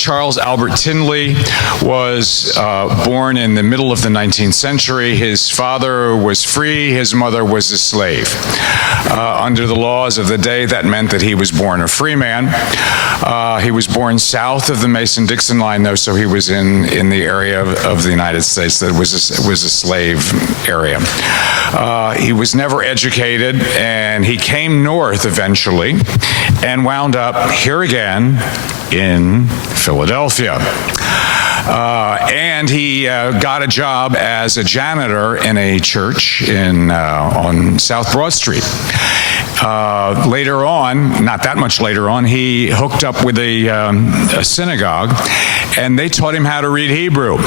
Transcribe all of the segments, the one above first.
Charles Albert Tindley was born in the middle of the 19th century. His father was free, his mother was a slave. Under the laws of the day, that meant that he was born a free man. He was born south of the Mason-Dixon line, though, so he was in the area of the United States that was a slave area. He was never educated, and he came north eventually and wound up here again in Philadelphia. And he got a job as a janitor in a church on South Broad Street. Later on, not that much later on, he hooked up with a synagogue, and they taught him how to read Hebrew.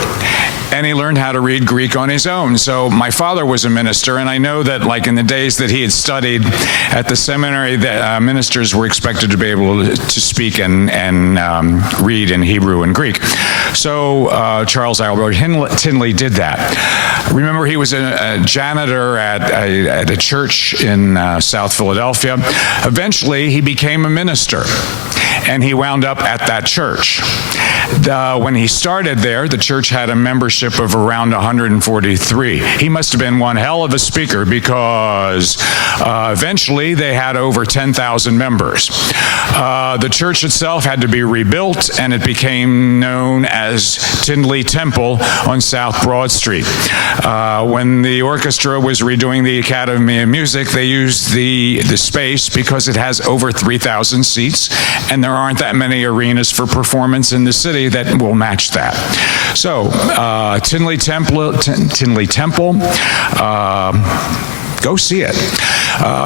And he learned how to read Greek on his own. So my father was a minister, and I know that, like, in the days that he had studied at the seminary, that ministers were expected to be able to speak and read in Hebrew and Greek. So Charles Albert Tindley did that. Remember, he was a janitor at a church in South Philadelphia. Eventually, he became a minister, and he wound up at that church. When he started there, the church had a membership of around 143. He must have been one hell of a speaker, because eventually they had over 10,000 members. The church itself had to be rebuilt, and it became known as Tindley Temple on South Broad Street. When the orchestra was redoing the Academy of Music, they used the space because it has over 3,000 seats, and there aren't that many arenas for performance in the city that will match that. So, Tindley Temple, go see it.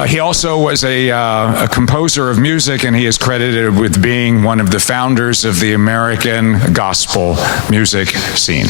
He also was a composer of music, and he is credited with being one of the founders of the American gospel music scene.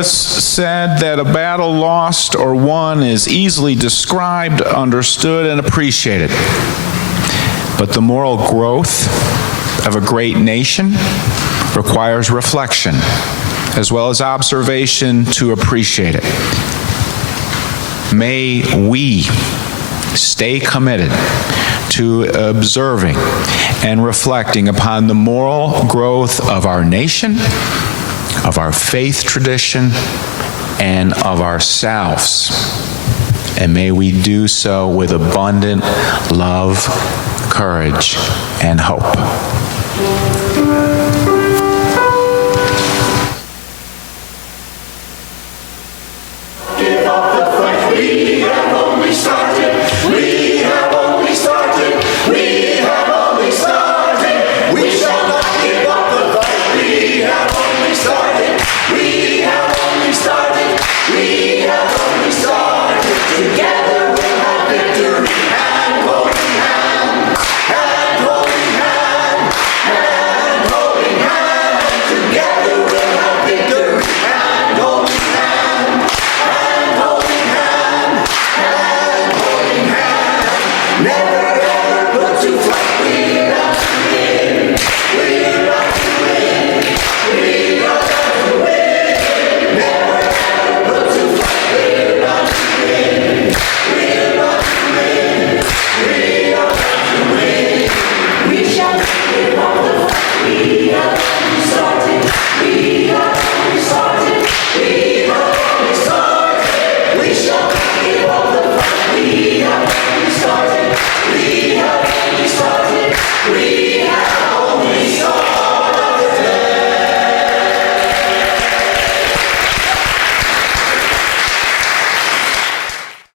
Said that a battle lost or won is easily described, understood, and appreciated. But the moral growth of a great nation requires reflection as well as observation to appreciate it. May we stay committed to observing and reflecting upon the moral growth of our nation, of our faith tradition, and of ourselves. And may we do so with abundant love, courage, and hope.